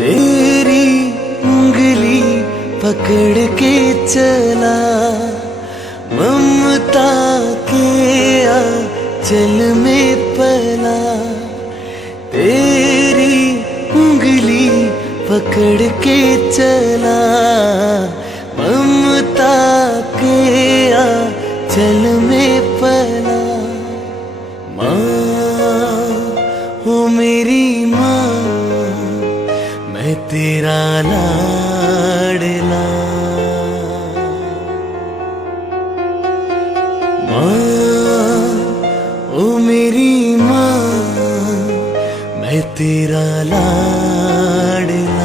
तेरी उंगली पकड़ के चला, ममता के आंचल में पला। तेरी उंगली पकड़ के चला, ममता के आंचल में पला। माँ हो मेरी माँ, मैं तेरा लाडला। माँ ओ मेरी माँ, मैं तेरा लाडला।